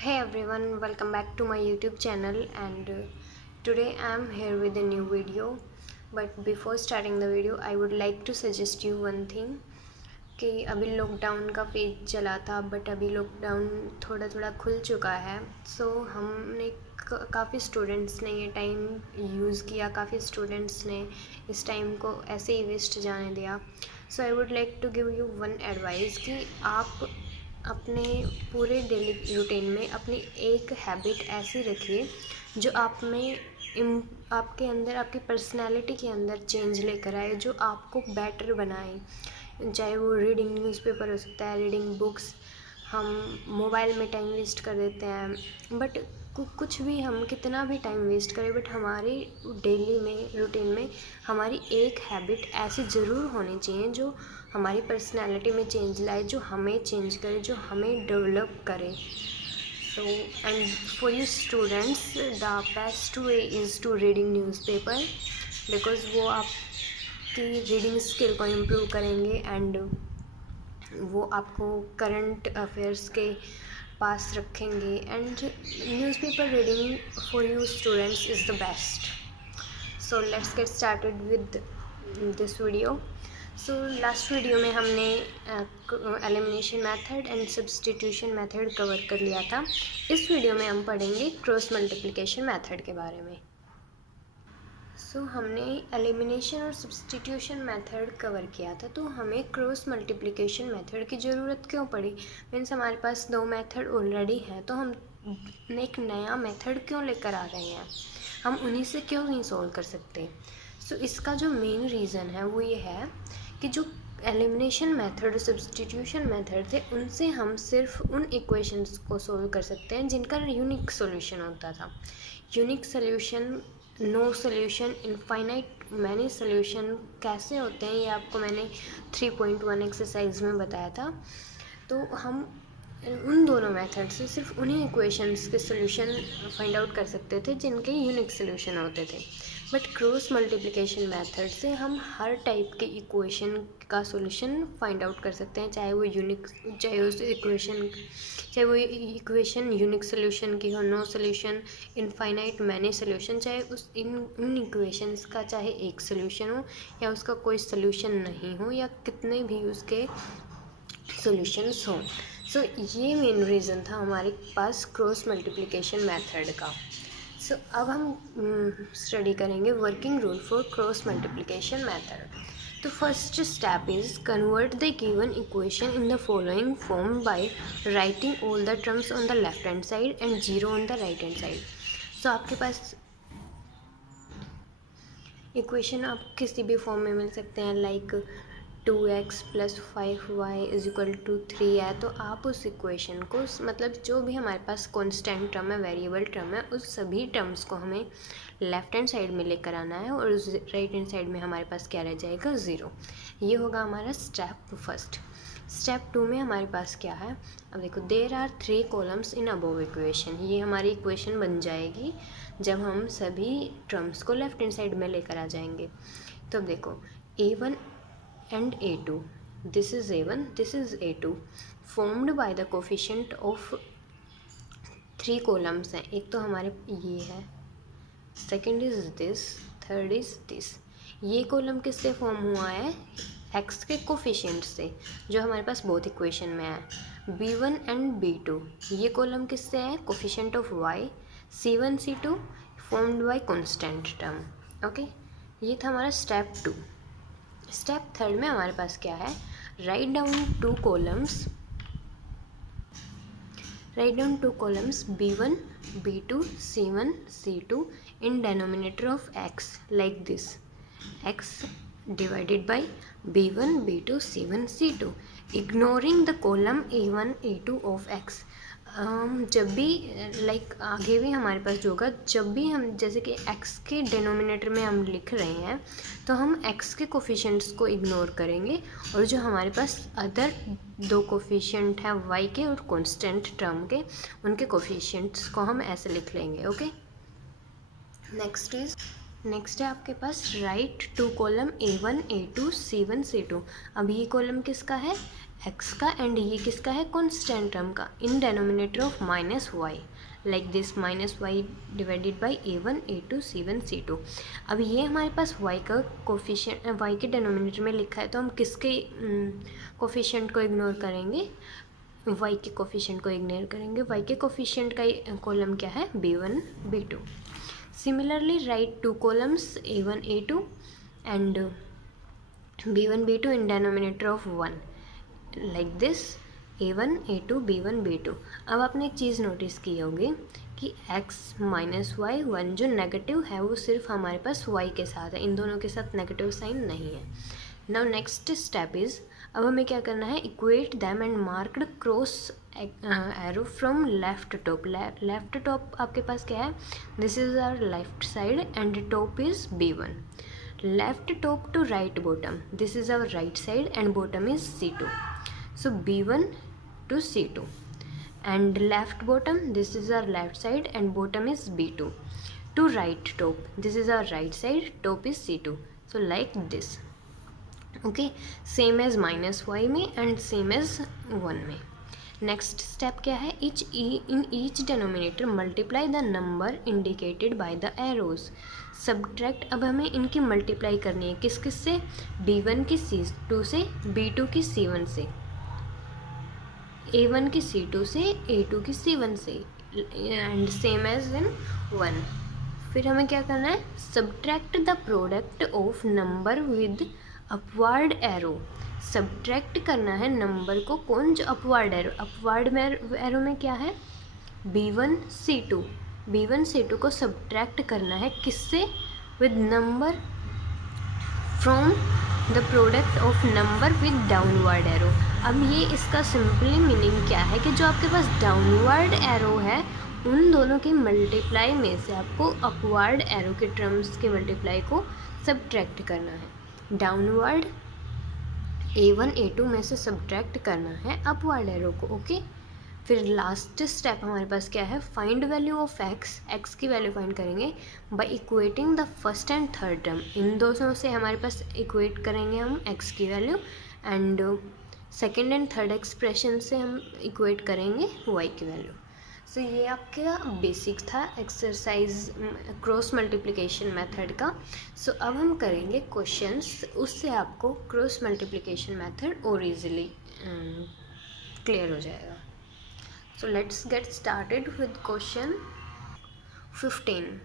Hey everyone, welcome back to my YouTube channel and today I am here with a new video. But before starting the video, I would like to suggest you one thing कि अभी lockdown का phase चला था but अभी lockdown थोड़ा थोड़ा खुल चुका है। सो हमने काफ़ी स्टूडेंट्स ने ये टाइम यूज़ किया, काफ़ी स्टूडेंट्स ने इस टाइम को ऐसे ही वेस्ट जाने दिया। So I would like to give you one advice कि आप अपने पूरे डेली रूटीन में अपनी एक हैबिट ऐसी रखिए जो आप में आपके अंदर, आपकी पर्सनैलिटी के अंदर चेंज लेकर आए, जो आपको बेटर बनाए। चाहे वो रीडिंग न्यूज़पेपर हो सकता है, रीडिंग बुक्स। हम मोबाइल में टाइम वेस्ट कर देते हैं बट कुछ भी, हम कितना भी टाइम वेस्ट करें बट हमारी डेली में रूटीन में हमारी एक हैबिट ऐसी ज़रूर होनी चाहिए जो हमारी पर्सनैलिटी में चेंज लाए, जो हमें चेंज करे, जो हमें डेवलप करे। So and for you students the best way is to reading newspaper because वो आपकी रीडिंग स्किल को इम्प्रूव करेंगे एंड वो आपको करंट अफेयर्स के पास रखेंगे। And newspaper reading for you students is the best. So let's get started with this video. So last video में हमने elimination method and substitution method cover कर लिया था। इस वीडियो में हम पढ़ेंगे क्रॉस मल्टीप्लिकेशन मेथड के बारे में। सो हमने एलिमिनेशन और सब्स्टिट्यूशन मेथड कवर किया था, तो हमें क्रॉस मल्टीप्लिकेशन मेथड की ज़रूरत क्यों पड़ी? मीन्स हमारे पास दो मेथड ऑलरेडी हैं, तो हम एक नया मेथड क्यों लेकर आ रहे हैं? हम उन्हीं से क्यों नहीं सॉल्व कर सकते? सो इसका जो मेन रीज़न है वो ये है कि जो एलिमिनेशन मेथड और सब्स्टिट्यूशन मेथड थे उनसे हम सिर्फ उन इक्वेशंस को सॉल्व कर सकते हैं जिनका यूनिक सॉल्यूशन होता था। Unique solution, no solution, infinite many solution कैसे होते हैं ये आपको मैंने 3.1 एक्सरसाइज में बताया था। तो हम उन दोनों मेथड से सिर्फ उन्हीं इक्वेशंस के सॉल्यूशन फाइंड आउट कर सकते थे जिनके यूनिक सॉल्यूशन होते थे। बट क्रॉस मल्टीप्लिकेशन मेथड से हम हर टाइप के इक्वेशन का सॉल्यूशन फाइंड आउट कर सकते हैं, चाहे वो इक्वेशन यूनिक सॉल्यूशन की हो, no solution, infinite many solution, चाहे उन इक्वेशंस का चाहे एक सॉल्यूशन हो या उसका कोई सॉल्यूशन नहीं हो या कितने भी उसके सॉल्यूशंस हों। सो ये मेन रीज़न था हमारे पास क्रॉस मल्टीप्लिकेशन मेथड का। सो अब हम स्टडी करेंगे working rule for cross multiplication method. तो first step is convert the given equation in the following form by writing all the terms on the left hand side and zero on the right hand side. So आपके पास equation आप किसी भी form में मिल सकते हैं, like 2x + 5y = 3 है, तो आप उस इक्वेशन को, मतलब जो भी हमारे पास कांस्टेंट टर्म है, वेरिएबल टर्म है, उस सभी टर्म्स को हमें लेफ़्ट हैंड साइड में लेकर आना है और उस राइट हैंड साइड में हमारे पास क्या रह जाएगा? 0। ये होगा हमारा स्टेप फर्स्ट। स्टेप 2 में हमारे पास क्या है? अब देखो, there are 3 columns in above equation. ये हमारी इक्वेशन बन जाएगी जब हम सभी टर्म्स को लेफ़्ट हैंड साइड में लेकर आ जाएंगे। तो अब देखो, A1 and A2, this is A1, this is A2, formed by the coefficient of 3 columns हैं। एक तो हमारे ये है, second is this, third is this. ये कॉलम किससे फॉर्म हुआ है? x के कोफिशिएंट से, जो हमारे पास बोथ इक्वेशन में है। B1 एंड B2, ये कॉलम किससे है? Coefficient of y। C1 C2 formed by constant term. Okay, ये था हमारा स्टेप 2। स्टेप थर्ड में हमारे पास क्या है? Write down 2 columns B1 B2 C1 C2 in denominator of x like this, x divided by B1 B2 C1 C2 ignoring the column A1 A2 of x। जब भी आगे भी हमारे पास जो होगा, जब भी हम जैसे कि x के डिनोमिनेटर में हम लिख रहे हैं तो हम x के कोफिशिएंट्स को इग्नोर करेंगे और जो हमारे पास अदर 2 कोफिशिएंट हैं y के और कांस्टेंट टर्म के, उनके कोफिशिएंट्स को हम ऐसे लिख लेंगे। ओके, नेक्स्ट है आपके पास right 2 column A1 A2 C1 C2। अब ये कॉलम किसका है? x का एंड ये किसका है, कॉन्स्टेंट टर्म का, in denominator of minus y, like this minus y divided by a1 a2 c1 c2। अब ये हमारे पास y का कोफिशिएंट y के डेनोमिनेटर में लिखा है, तो हम किसके कोफिशिएंट को इग्नोर करेंगे, y के कोफिशिएंट को इग्नोर करेंगे। y के कोफिशिएंट का कॉलम क्या है, b1 b2। Similarly right two columns a1 a2 and b1 b2 in denominator of 1 like this a1 a2 b1 b2। अब आपने एक चीज़ नोटिस की होगी कि x माइनस वाई 1 जो नेगेटिव है वो सिर्फ हमारे पास y के साथ है, इन दोनों के साथ नेगेटिव साइन नहीं है। नाउ नेक्स्ट स्टेप इज़, अब हमें क्या करना है, equate them and marked cross arrow from left top. Left top आपके पास क्या है, this is our left side and top is b1। left top to right bottom, this is our right side and bottom is c2, so b1 to c2 and left bottom, this is our left side and bottom is b2 to right top, this is our right side, top is c2, so like this, okay, same as minus y में and same as 1 में। Next step क्या है, in each denominator multiply the number indicated by the arrows. Subtract, अब हमें इनकी multiply करनी है किस किस से, b1 की c2 से, b2 की c1 से, a1 की c2 से, a2 की c1 से एंड सेम एज इन 1। फिर हमें क्या करना है, subtract the product of number with upward arrow. Subtract करना है नंबर को, कौन, जो अपवर्ड एरो, अपवर्ड एरो में क्या है, b1 c2, b1 c2 को सब्ट्रैक्ट करना है किससे, with number from the product of number with downward arrow. अब ये इसका सिंपली मीनिंग क्या है कि जो आपके पास डाउनवर्ड एरो है उन दोनों के मल्टीप्लाई में से आपको अपवर्ड एरो के टर्म्स के मल्टीप्लाई को सब्ट्रैक्ट करना है। डाउनवर्ड a1 a2 में से सब्ट्रैक्ट करना है अपवर्ड एरो को, ओके। फिर लास्ट स्टेप हमारे पास क्या है, फाइंड वैल्यू ऑफ x की वैल्यू फाइंड करेंगे by equating the first and third term. इन दोनों से हमारे पास इक्वेट करेंगे हम x की value and second and third expression से हम इक्वेट करेंगे y की वैल्यू। सो ये आपका बेसिक था एक्सरसाइज क्रॉस मल्टीप्लिकेशन मेथड का। सो अब हम करेंगे क्वेश्चंस, उससे आपको क्रॉस मल्टीप्लिकेशन मेथड और इजीली क्लियर हो जाएगा। So let's get started with question 15।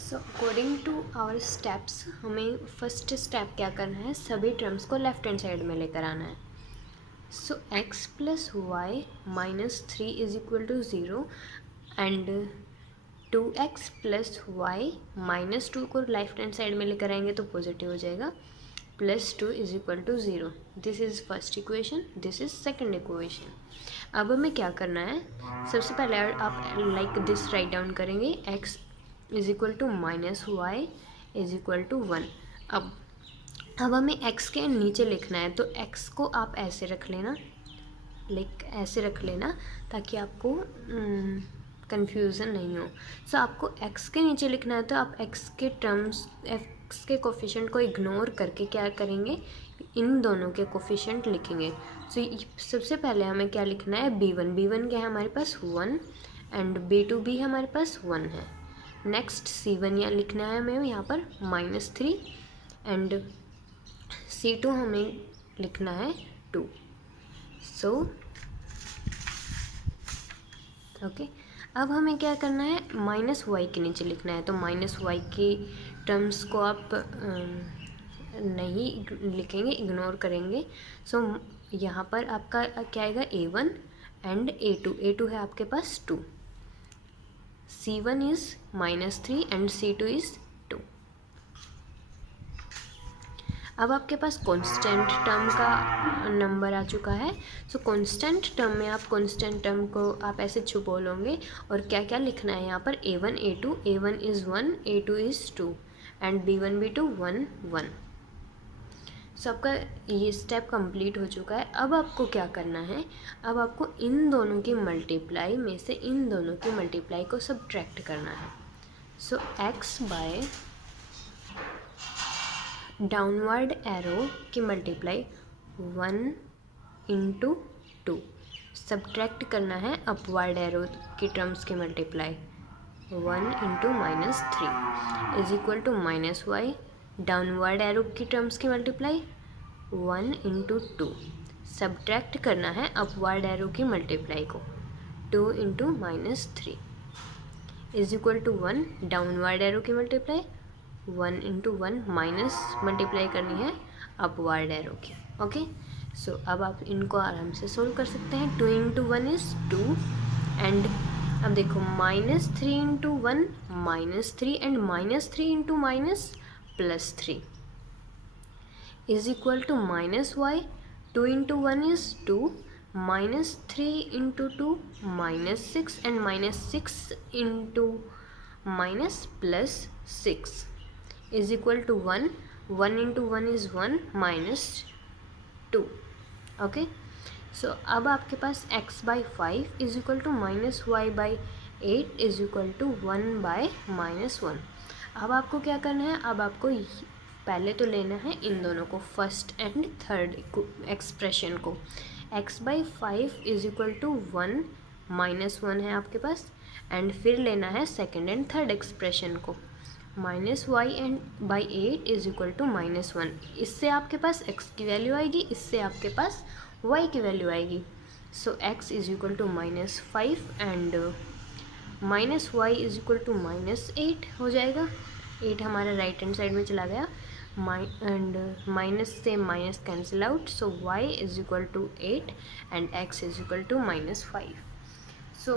So according to our steps, हमें फर्स्ट स्टेप क्या करना है, सभी टर्म्स को लेफ्ट हैंड साइड में लेकर आना है। So x plus y minus 3 is equal to 0 and 2x plus y minus 2 को लेफ्ट हैंड साइड में लेकर आएंगे तो पॉजिटिव हो जाएगा, plus 2 is equal to 0। This is first equation, this is second equation. अब हमें क्या करना है, सबसे पहले आप लाइक दिस राइट डाउन करेंगे, x is equal to minus y is equal to 1। अब हमें x के नीचे लिखना है, तो x को आप ऐसे रख लेना, लाइक ऐसे रख लेना ताकि आपको कंफ्यूजन नहीं हो। सो आपको x के नीचे लिखना है, तो आप x के टर्म्स, x के कोफिशिएंट को इग्नोर करके क्या करेंगे, इन दोनों के कोफिशिएंट लिखेंगे। सो सबसे पहले हमें क्या लिखना है, b1 क्या है हमारे पास 1 एंड b2 भी हमारे पास 1 है। नेक्स्ट c1 यहाँ लिखना है हमें यहाँ पर -3 एंड c2 हमें लिखना है 2। सो ओके, अब हमें क्या करना है, माइनस वाई के नीचे लिखना है, तो माइनस वाई की टर्म्स को आप नहीं लिखेंगे, इग्नोर करेंगे। सो यहाँ पर आपका क्या आएगा, a1 एंड a2 है आपके पास 2, c1 is -3 and c2 is 2। अब आपके पास कांस्टेंट टर्म का नंबर आ चुका है। सो कांस्टेंट टर्म में आप कांस्टेंट टर्म को आप ऐसे बोलोगे और क्या क्या लिखना है यहाँ पर, a1 a2, a1 is 1, a2 is 2 and b1 b2 1 1। सो आपका ये स्टेप कंप्लीट हो चुका है। अब आपको क्या करना है, अब आपको इन दोनों की मल्टीप्लाई में से इन दोनों की मल्टीप्लाई को सब्ट्रैक्ट करना है। So x by downward arrow की मल्टीप्लाई 1 इंटू 2, सब्ट्रैक्ट करना है अपवर्ड एरो की टर्म्स की multiply 1 into -3 is equal to -y, downward arrow की टर्म्स की मल्टीप्लाई 1 इंटू 2, सब्ट्रैक्ट करना है अपवर्ड एरो की मल्टीप्लाई को 2 into -3 is equal to 1, downward arrow की मल्टीप्लाई 1 इंटू 1 माइनस मल्टीप्लाई करनी है अपवर्ड एरो की। ओके, सो अब आप इनको आराम से सोल्व कर सकते हैं। 2 इंटू 1 इज़ 2 एंड अब देखो -3 into 1 -3 and -3 into +3 is equal to -y। 2 into 1 is 2, -3 into 2 -6 and -6 into +6 is equal to 1, 1 into 1 is 1 -2। Okay, so अब आपके पास x/5 is equal to -y/8 is equal to 1/-1। अब आपको क्या करना है, अब आपको पहले तो लेना है इन दोनों को, फर्स्ट एंड थर्ड एक्सप्रेशन को। x/5 इज इक्वल टू 1 -1 है आपके पास, एंड फिर लेना है सेकेंड एंड थर्ड एक्सप्रेशन को, -y/8 इज इक्वल टू -1। इससे आपके पास x की वैल्यू आएगी, इससे आपके पास y की वैल्यू आएगी। So x is equal to -5 and -y is equal to -8 हो जाएगा। 8 हमारा राइट हैंड साइड में चला गया, एंड माइनस से minus cancel out, so y is equal to 8 and x is equal to -5। So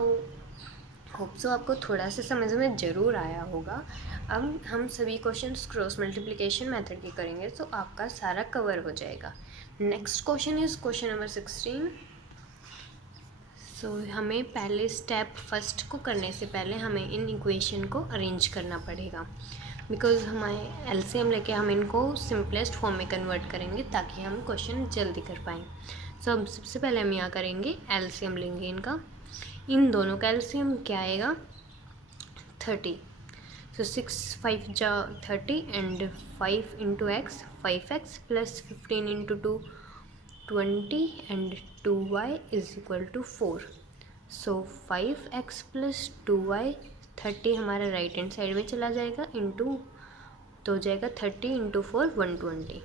hope so आपको थोड़ा सा समझ में ज़रूर आया होगा। अब हम सभी क्वेश्चंस क्रॉस मल्टीप्लिकेशन मेथड के करेंगे तो आपका सारा कवर हो जाएगा। Next question is question number 16। सो हमें पहले स्टेप फर्स्ट को करने से पहले हमें इन इक्वेशन को अरेंज करना पड़ेगा, बिकॉज हमारे एलसीएम लेके हम इनको सिंपलेस्ट फॉर्म में कन्वर्ट करेंगे ताकि हम क्वेश्चन जल्दी कर पाएँ। सो अब सबसे पहले हम यहाँ करेंगे एलसीएम लेंगे इनका। इन दोनों का एलसीएम क्या आएगा, 30। सो 6 5 जा 30 and 5 into x 5x plus 15 into 2 20 and 2y is equal to 4। So 5x plus 2y 30 हमारा राइट हैंड साइड में चला जाएगा, इंटू तो हो जाएगा 30 इंटू 4 120।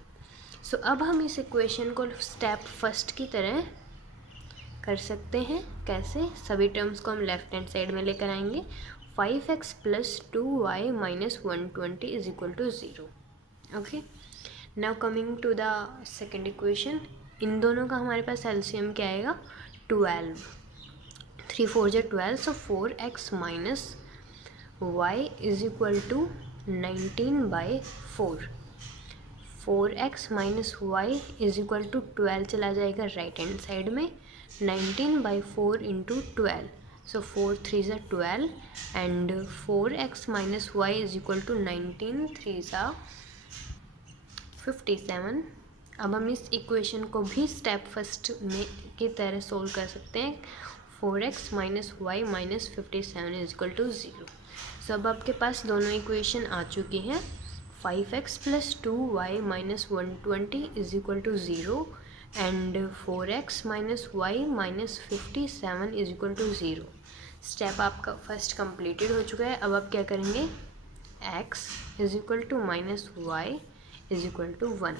सो अब हम इस इक्वेशन को स्टेप फर्स्ट की तरह कर सकते हैं। कैसे, सभी टर्म्स को हम लेफ्ट हैंड साइड में लेकर आएंगे। 5x plus 2y minus 120 is equal to 0। Okay, now coming to the second equation. इन दोनों का हमारे पास एलसीएम क्या आएगा, 12। 3 4 जा 12, so 4x minus y is equal to 19/4। 4x minus y is equal to 12 चला जाएगा राइट हैंड साइड में, 19/4 इंटू 12, सो 4 3 ज़ा 12 and 4x minus y is equal to 19 3 ज़ा 57। अब हम इस इक्वेशन को भी स्टेप फर्स्ट में की तरह सोल्व कर सकते हैं। 4x minus y minus 57 is equal to 0। So अब आपके पास दोनों इक्वेशन आ चुकी हैं। 5x plus 2y minus 120 is equal to 0 and 4x minus y minus 57 is equal to 0। Step आपका फर्स्ट कंप्लीटेड हो चुका है। अब आप क्या करेंगे, x is equal to minus y is equal to 1।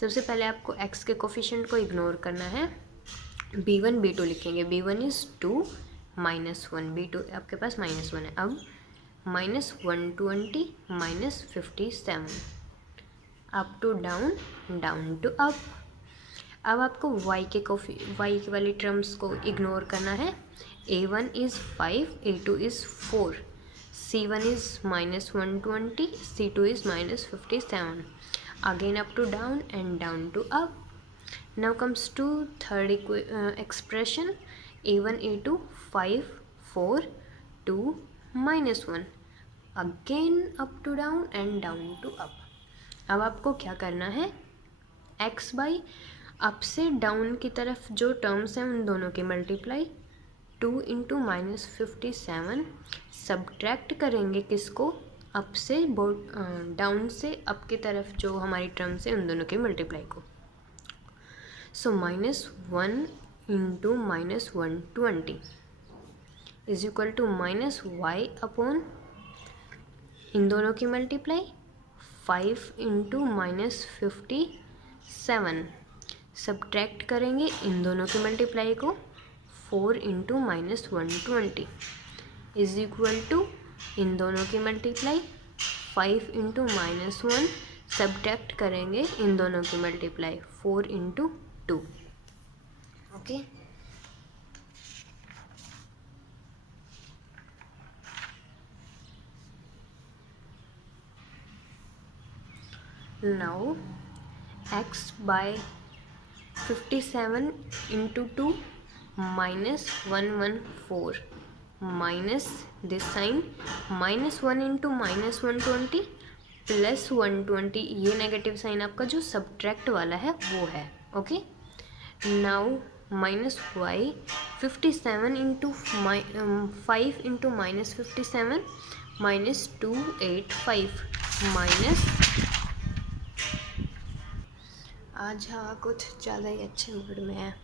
सबसे पहले आपको x के कोफिशिएंट को इग्नोर करना है, b1 b2 लिखेंगे। b1 इज़ 2 माइनस 1, b2 आपके पास -1 है। अब minus 120 minus 57, up to down, down to up. अब आपको y के वाली टर्म्स को इग्नोर करना है। a1 is 5, a2 is 4, c1 is minus 120, c2 is minus 57, again up to down and down to up. Now comes to third expression, a1 a2 5 4 2 -1, again up to down and down to up. अब आपको क्या करना है, x by up से down की तरफ जो terms हैं उन दोनों की मल्टीप्लाई 2 इंटू माइनस 57, सब्ट्रैक्ट करेंगे किसको, अप से डाउन से अप की तरफ जो हमारी टर्म्स है उन दोनों के मल्टीप्लाई को। So -1 into -120 is equal to -y upon इन दोनों की मल्टीप्लाई 5 इंटू -57 सब्ट्रैक्ट करेंगे इन दोनों की मल्टीप्लाई को 4 इंटू -120 इज इक्वल टू इन दोनों की मल्टीप्लाई 5 इंटू -1 सब्ट्रैक्ट करेंगे इन दोनों की multiply 4 into 2। Okay, now x by 57 into 2 minus 114 minus this sign -1 into -120 plus 120, ये नेगेटिव साइन आपका जो सब्ट्रैक्ट वाला है वो है। Okay, now -y 57 into 5 into -57 -285 minus, आज हाँ कुछ ज़्यादा ही अच्छे मूड में है।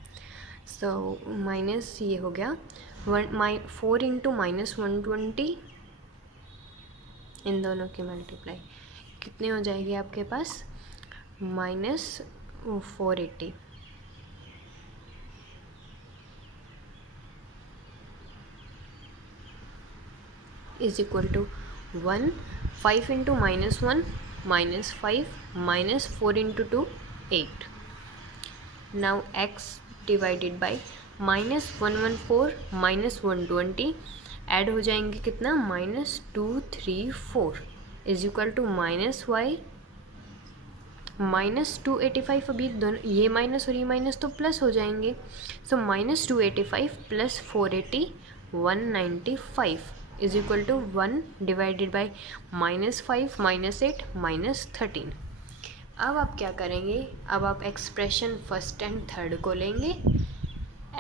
सो माइनस ये हो गया 4 इंटू -120 इन दोनों की मल्टीप्लाई कितनी हो जाएगी आपके पास -480 is equal to 1 5 into -1 -5 -4 into 2 8। Now x divided by -114 -120 add हो जाएंगे कितना -234 इज इक्वल टू -y -285। अभी दोनों ये माइनस और ये माइनस तो प्लस हो जाएंगे। So -285 plus 480 195 is equal to 1 divided by -5 -8 -13। अब आप क्या करेंगे, अब आप एक्सप्रेशन फर्स्ट एंड थर्ड को लेंगे।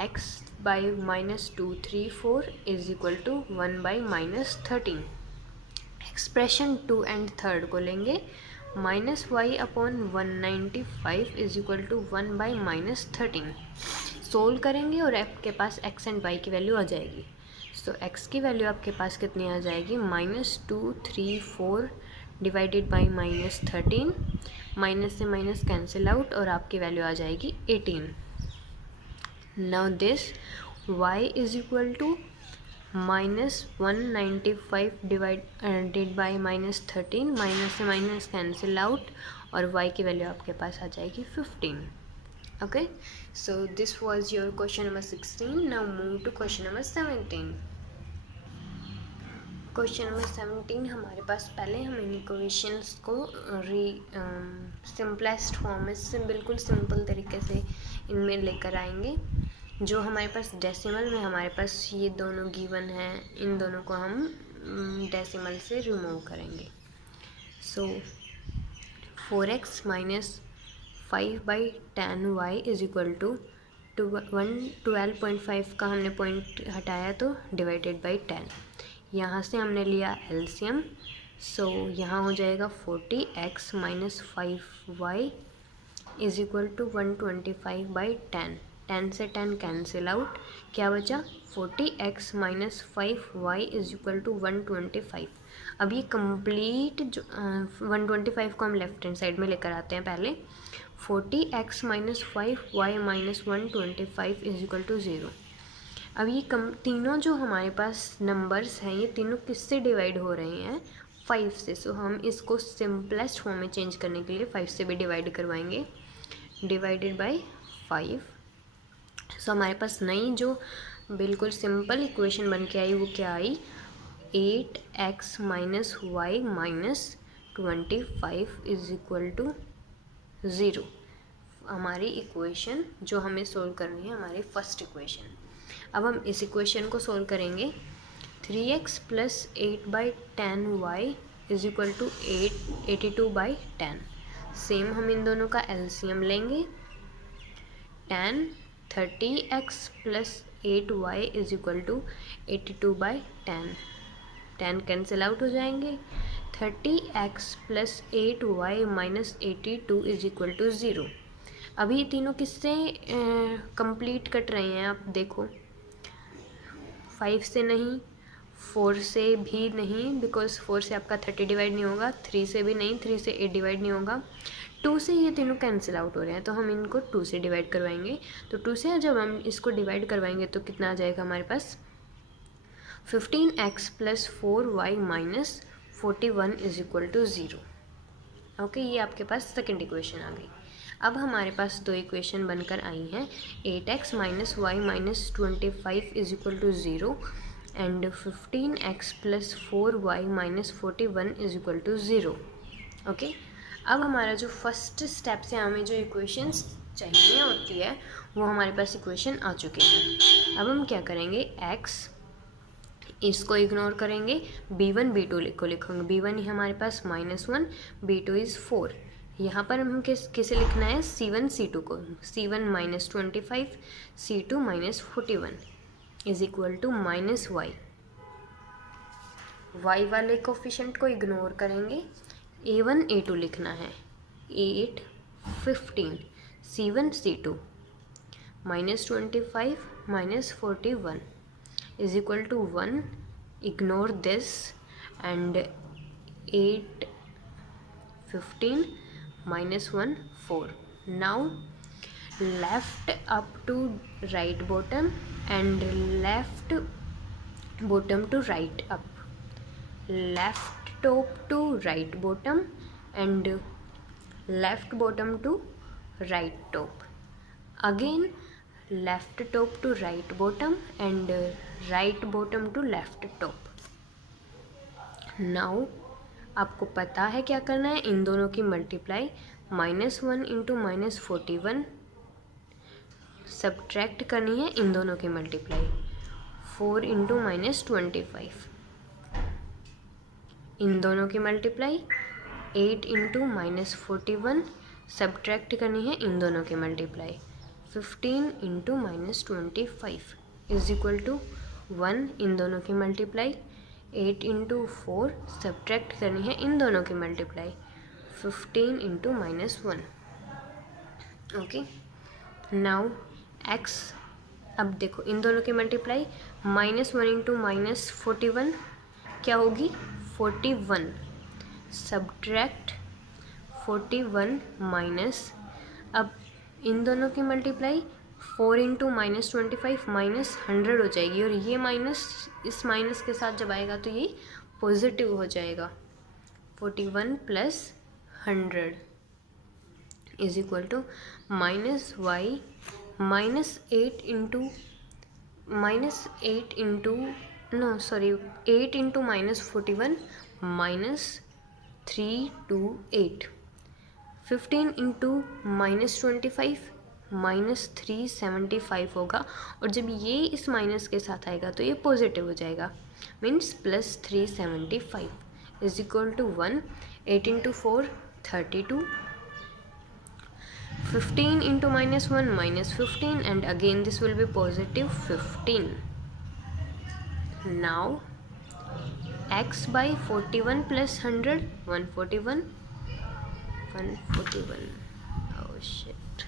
x by -234 is equal to 1 by -13। Expression 2 and third को लेंगे -y upon 195 is equal to 1 by -13। Solve करेंगे और आपके पास x एंड y की वैल्यू आ जाएगी। सो x की वैल्यू आपके पास कितनी आ जाएगी -234 डिवाइडेड बाई -13, माइनस से माइनस कैंसिल आउट और आपकी वैल्यू आ जाएगी 18। Now this y is equal to -195 divided by -13, minus से माइनस कैंसिल आउट और y की वैल्यू आपके पास आ जाएगी 15। Okay, so this was your question number 16। Now move to question number 17। Question number 17 हमारे पास, पहले हम इन इक्वेशंस को सिंपलेस्ट फॉर्म में से बिल्कुल सिंपल तरीके से इनमें लेकर आएंगे। जो हमारे पास डेसिमल में हमारे पास ये दोनों गिवन हैं, इन दोनों को हम डेसिमल से रिमूव करेंगे। So 4x minus 5/10y is equal to 12.5 का हमने पॉइंट हटाया तो डिवाइडेड बाई 10। यहाँ से हमने लिया एलसीएम, सो यहाँ हो जाएगा 40x minus 5y is equal to 125/10। 10 से 10 कैंसिल आउट, क्या बचा 40x minus 5y is equal to 125। अब ये कंप्लीट जो 125 को हम लेफ्ट हैंड साइड में लेकर आते हैं। पहले 40x minus 5y minus 125 is equal to 0। अब ये तीनों जो हमारे पास नंबर्स हैं ये तीनों किससे डिवाइड हो रहे हैं, 5 से। सो हम इसको सिंपलेस्ट फॉर्म में चेंज करने के लिए 5 से भी डिवाइड करवाएंगे, डिवाइडेड बाय 5। सो हमारे पास नई जो बिल्कुल सिंपल इक्वेशन बन के आई वो क्या आई, 8x minus y minus 25 is equal to 0। हमारी इक्वेशन जो हमें सोल्व करनी है, हमारी फर्स्ट इक्वेशन। अब हम इस इक्वेशन को सोल्व करेंगे। 3x plus 8/10y is equal to 82/10। Same हम इन दोनों का एलसीएम लेंगे। 30x plus 8y is equal to 82/10। 10 cancel out हो जाएंगे, 30x plus 8y minus 82 is equal to 0। अभी ये तीनों किससे कंप्लीट कट रहे हैं आप देखो, 5 से नहीं, 4 से भी नहीं, बिकॉज 4 से आपका 30 डिवाइड नहीं होगा, 3 से भी नहीं, 3 से 8 डिवाइड नहीं होगा, 2 से ये तीनों कैंसिल आउट हो रहे हैं, तो हम इनको 2 से डिवाइड करवाएंगे। तो 2 से जब हम इसको डिवाइड करवाएंगे तो कितना आ जाएगा हमारे पास, 15x plus 4y minus 41 is equal to 0। Okay, ये आपके पास सेकेंड इक्वेशन आ गई। अब हमारे पास दो इक्वेशन बनकर आई हैं, 8x minus y minus 25 is equal to 0 and 15x plus 4y minus 41 is equal to 0। Okay, अब हमारा जो फर्स्ट स्टेप से हमें जो इक्वेशंस चाहिए होती है वो हमारे पास इक्वेशन आ चुके हैं। अब हम क्या करेंगे, x इसको इग्नोर करेंगे, b1 b2 को लिखेंगे, b1 ही हमारे पास -1, b2 इज़ 4। यहाँ पर हम किसे लिखना है, c1 c2 को, c1 minus 25, c2 minus 41 is equal to minus y. Y वाले कोफिशिएंट को इग्नोर करेंगे, a1 a2 लिखना है, 8 15 c1 c2 minus 25 minus 41 is equal to 1, ignore this, and 8 15 minus 1 4. Now left up to right bottom and left bottom to right up, left top to right bottom and left bottom to right top, again left top to right bottom and right bottom to left top। Now आपको पता है क्या करना है, इन दोनों की multiply, -1 into -41 subtract करनी है इन दोनों की मल्टीप्लाई, 4 इंटू -25 इन दोनों की मल्टीप्लाई, 8 इंटू -41 सब्ट्रैक्ट करनी है इन दोनों की multiply, 15 into -25 is equal to 1 इन दोनों की मल्टीप्लाई, 8 इंटू 4 सब्ट्रैक्ट करनी है इन दोनों की multiply, 15 into -1। Okay, now x, अब देखो इन दोनों की मल्टीप्लाई, -1 इंटू -41 क्या होगी, 41 सब्ट्रैक्ट 41 माइनस, अब इन दोनों की मल्टीप्लाई 4 इंटू -25 माइनस 100 हो जाएगी, और ये माइनस इस माइनस के साथ जब आएगा तो ये पॉजिटिव हो जाएगा, 41 plus 100 is equal to minus y -8 into -8 into no sorry 8 into -41 -328, 15 into -25 -375 होगा, और जब ये इस माइनस के साथ आएगा तो ये पॉजिटिव हो जाएगा, means +375 is equal to 1, 8 into 4 32, 15 into -1 -15 and again this will be positive 15। Now x by 41 plus 100 141 141, oh shit,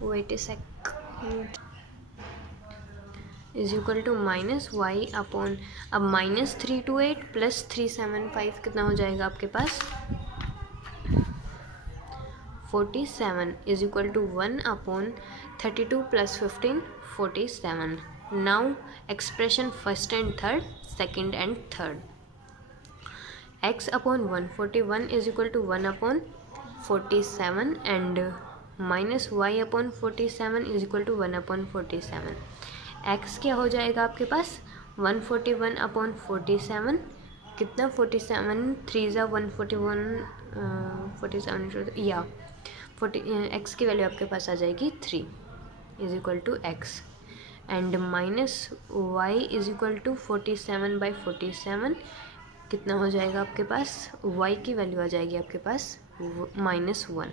wait a sec, is equal to -y upon, अब -328 प्लस 375 कितना हो जाएगा आपके पास, 47 is equal to 1 upon 32 plus 15 47। Now expression first and third, second and third, x upon 141 is equal to 1 upon 47 and -y upon 47 is equal to 1 upon 47। x क्या हो जाएगा आपके पास, 141 अपॉन 47 कितना, 47 3 ज़ा 141 47 या 40, x की वैल्यू आपके पास आ जाएगी 3 is equal to x and -y is equal to 47 by 47 कितना हो जाएगा आपके पास, y की वैल्यू आ जाएगी आपके पास -1।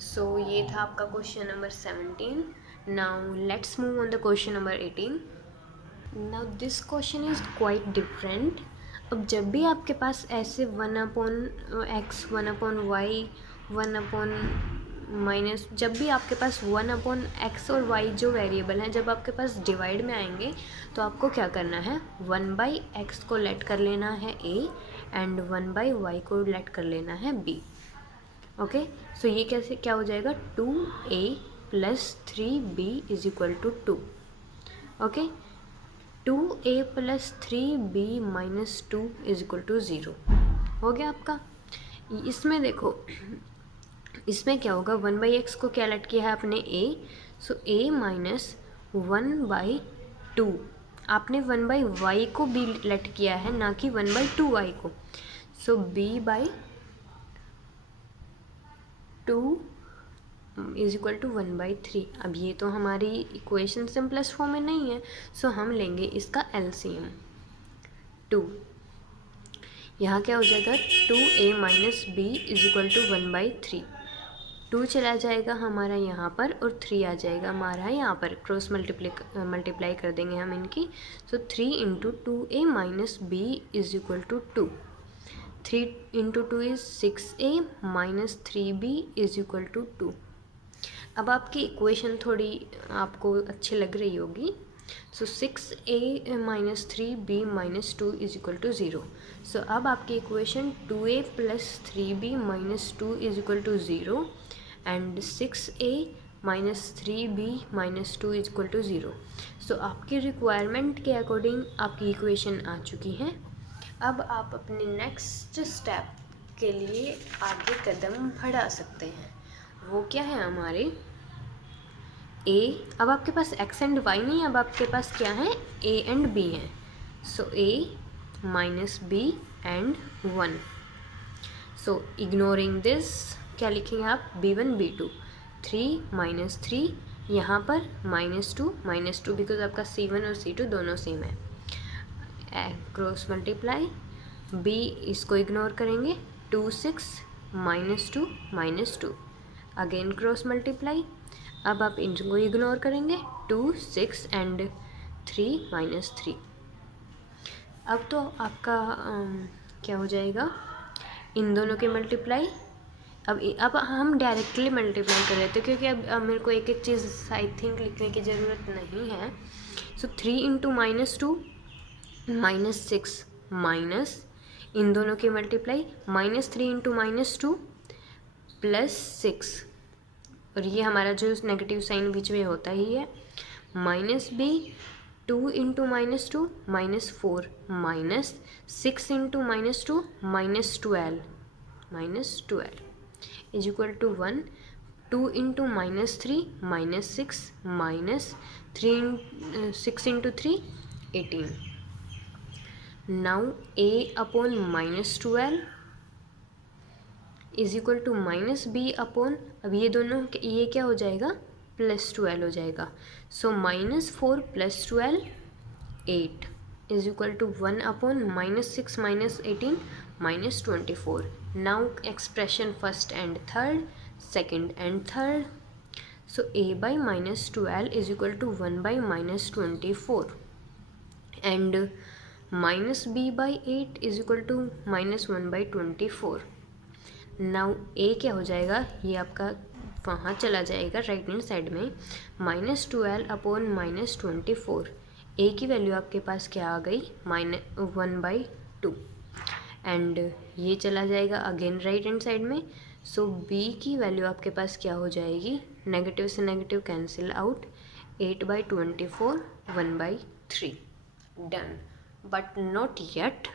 सो ये था आपका question number 17। Now let's move on the question number 18। Now this question is quite different. अब जब भी आपके पास ऐसे 1/x 1/y 1/- जब भी आपके पास 1/x और y जो वेरिएबल हैं जब आपके पास डिवाइड में आएंगे तो आपको क्या करना है, 1/x को लेट कर लेना है a एंड 1/y को लेट कर लेना है b। ओके, सो ये कैसे क्या हो जाएगा, 2a + 3b = 2। Okay, 2a + 3b - 2 = 0 हो गया आपका। इसमें देखो, इसमें क्या होगा, 1/x को क्या लेट किया है आपने a, सो a - 1/2। आपने 1/y को b लेट किया है, ना कि 1/2y को। सो b/2 = 1/3। अब ये तो हमारी इक्वेशन सिंपलेस्ट फॉर्म में नहीं है, सो हम लेंगे इसका LCM 2। यहाँ क्या हो जाएगा, 2a - b = 1/3। 2 चला जाएगा हमारा यहाँ पर और 3 आ जाएगा हमारा यहाँ पर, क्रॉस मल्टीप्लाई कर देंगे हम इनकी। सो 3 × 2a - b = 2। 3 × 2 is 6a - 3b = 2। अब आपकी इक्वेशन थोड़ी आपको अच्छी लग रही होगी। सो 6a - 3b - 2 = 0। सो अब आपकी equation 2a + 3b - 2 = 0 and 6a - 3b - 2 = 0। सो आपकी रिक्वायरमेंट के अकॉर्डिंग आपकी इक्वेशन आ चुकी है। अब आप अपने नेक्स्ट स्टेप के लिए आगे कदम बढ़ा सकते हैं। वो क्या है हमारे a। अब आपके पास x एंड y नहीं है, अब आपके पास क्या है, a एंड b है। सो a - b and 1। So ignoring this क्या लिखेंगे आप, b1 b2। 3 - 3 यहाँ पर -2 बिकॉज आपका c1 और c2 दोनों सेम है। क्रॉस मल्टीप्लाई, b इसको इग्नोर करेंगे, 2 6 -2 -2 अगेन क्रॉस मल्टीप्लाई। अब आप इनको इग्नोर करेंगे, 2 6 एंड 3 -3। अब तो आपका क्या हो जाएगा, इन दोनों के मल्टीप्लाई। अब हम डायरेक्टली मल्टीप्लाई कर रहे थे क्योंकि अब मेरे को एक एक चीज़ आई थिंक लिखने की ज़रूरत नहीं है। सो 3 × -2 -6 माइनस इन दोनों की मल्टीप्लाई, -3 × -2 +6, और ये हमारा जो नेगेटिव साइन बीच में होता ही है, -b 2 × -2 -4 -6 × -2 -12 = 1। 2 × -3 -6 -6 × 3 18। नाउ a/-12 = -b/, अब ये दोनों ये क्या हो जाएगा, +12 हो जाएगा। सो -4 + 12 8 = 1/-6 - 18 -24। Now expression first and third, second and third. So a/-12 = 1/-24 and -b/8 = -1/24। Now a क्या हो जाएगा, ये आपका वहाँ चला जाएगा राइट हैंड साइड में, -12/- 24। a की वैल्यू आपके पास क्या आ गई, -1/2 एंड ये चला जाएगा अगेन राइट हैंड साइड में। सो b की वैल्यू आपके पास क्या हो जाएगी, नेगेटिव से negative cancel out, 8/24 1/3 done. But not yet,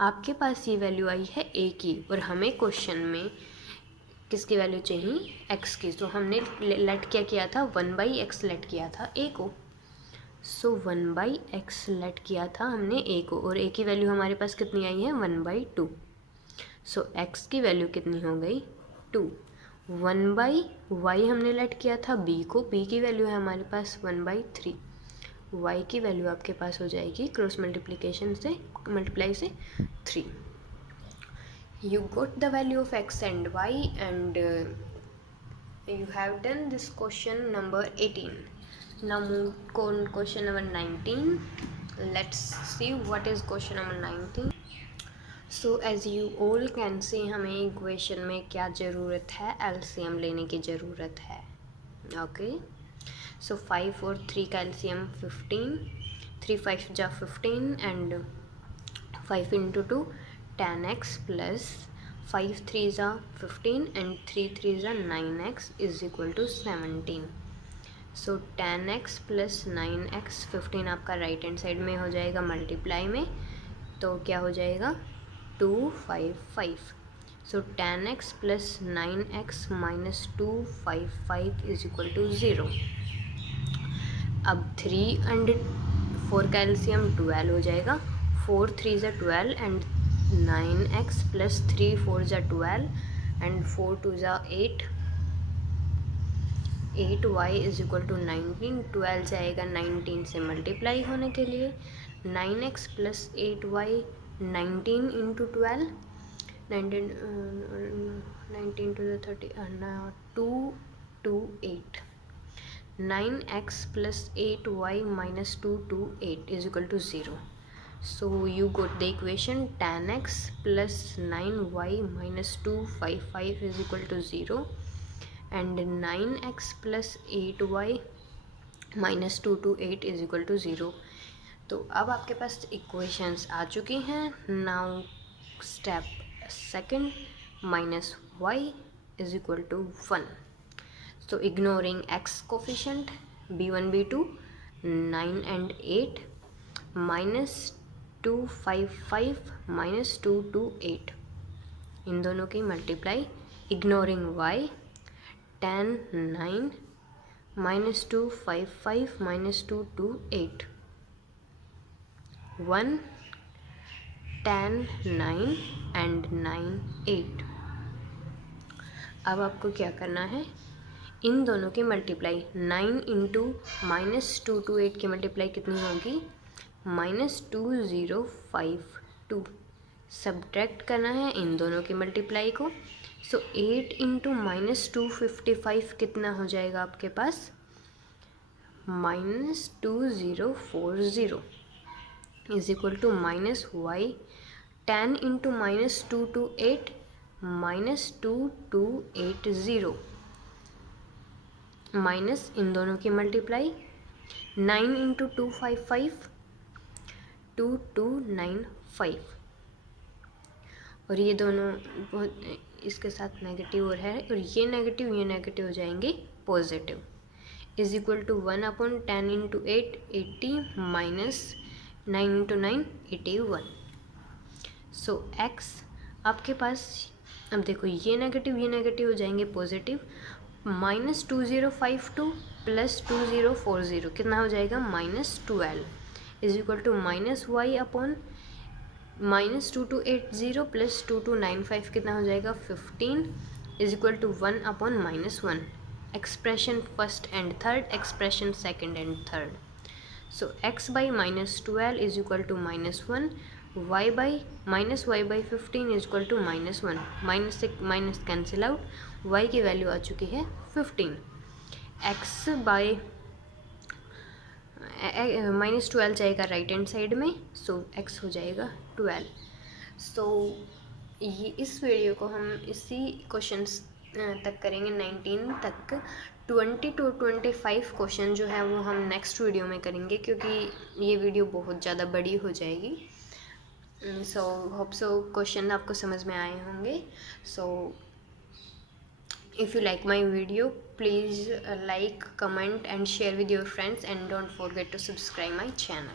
आपके पास ये वैल्यू आई है a की और हमें क्वेश्चन में किसकी वैल्यू चाहिए, x की। तो हमने लेट क्या किया था, 1/x लेट किया था a को। सो 1/x लेट किया था हमने a को और a की वैल्यू हमारे पास कितनी आई है, 1/2। सो x की वैल्यू कितनी हो गई, 2। 1/y हमने लेट किया था b को, b की वैल्यू है हमारे पास 1/3। y की वैल्यू आपके पास हो जाएगी क्रॉस मल्टीप्लिकेशन से मल्टीप्लाई से 3। You got the value of x and y and you have done this question number 18. Now move on question number 19. Let's see what is question number 19. So as you all can see, हमें equation में क्या ज़रूरत है, LCM लेने की ज़रूरत है. Okay, सो 5 और 3 का एलसीएम 15, 3 5 जा 15 एंड 5 into 2 10x प्लस 5 3 जा 15 एंड 3 3 जा 9x is equal to 17. So 10x plus 9x 15 आपका राइट हैंड साइड में हो जाएगा मल्टीप्लाई में, तो क्या हो जाएगा 255. So 10x plus 9x minus 255 is equal to 0. अब 3 एंड 4 का एलसीएम 12 हो जाएगा. 4 3 जा 12 एंड 9x प्लस 3 4 जा 12 एंड 4 2 जा 8. 8y is equal to 19. 12 जाएगा 19 से मल्टीप्लाई होने के लिए. 9x plus 8y 19 into 12, 19 to the 30 228. 9x plus 8y minus 228 is equal to 0. So you got the equation 10x plus 9y minus 255 is equal to 0 and 9x plus 8y minus 228 is equal to 0. तो अब आपके पास equations आ चुकी हैं. Now step second, minus y is equal to 1. So ignoring x coefficient b1 b2 9 and 8 minus 255 minus 228, इन दोनों की multiply. Ignoring y 10 9 minus 255 minus 228 1 10 9 and 9 8. अब आपको क्या करना है, इन दोनों की मल्टीप्लाई. 9 इंटू माइनस 228 की मल्टीप्लाई कितनी होगी, माइनस 2052. सब्ट्रैक्ट करना है इन दोनों की मल्टीप्लाई को. सो 8 इंटू माइनस 255 कितना हो जाएगा आपके पास, minus 2040 is equal to minus y. 10 into minus 228 minus 2280 minus इन दोनों की मल्टीप्लाई. 9 इंटू 255 2295, और ये दोनों इसके साथ नेगेटिव और है, और ये नेगेटिव हो जाएंगे positive. Is equal to 1 upon 10 into 8 80 minus 9 into 9 81. So x आपके पास, अब देखो ये नेगेटिव हो जाएंगे पॉजिटिव. माइनस 2052 प्लस 2040 कितना हो जाएगा, minus 12 is equal to minus y upon minus 2280 plus 2295 कितना हो जाएगा 15 is equal to 1 upon minus 1. Expression first and third, expression second and third. So x by minus 12 is equal to minus 1, y by 15 is equal to minus 1. Minus से minus cancel out, y की value आ चुकी है 15. x by minus 12 जाएगा right hand side में, सो x हो जाएगा 12. सो ये इस वीडियो को हम इसी क्वेश्चंस तक करेंगे 19 तक. 20 to 25 क्वेश्चन जो है वो हम नेक्स्ट वीडियो में करेंगे, क्योंकि ये वीडियो बहुत ज़्यादा बड़ी हो जाएगी. सो होप सो क्वेश्चन आपको समझ में आए होंगे. सो if you like my video, please like, comment and share with your friends, and don't forget to subscribe my channel.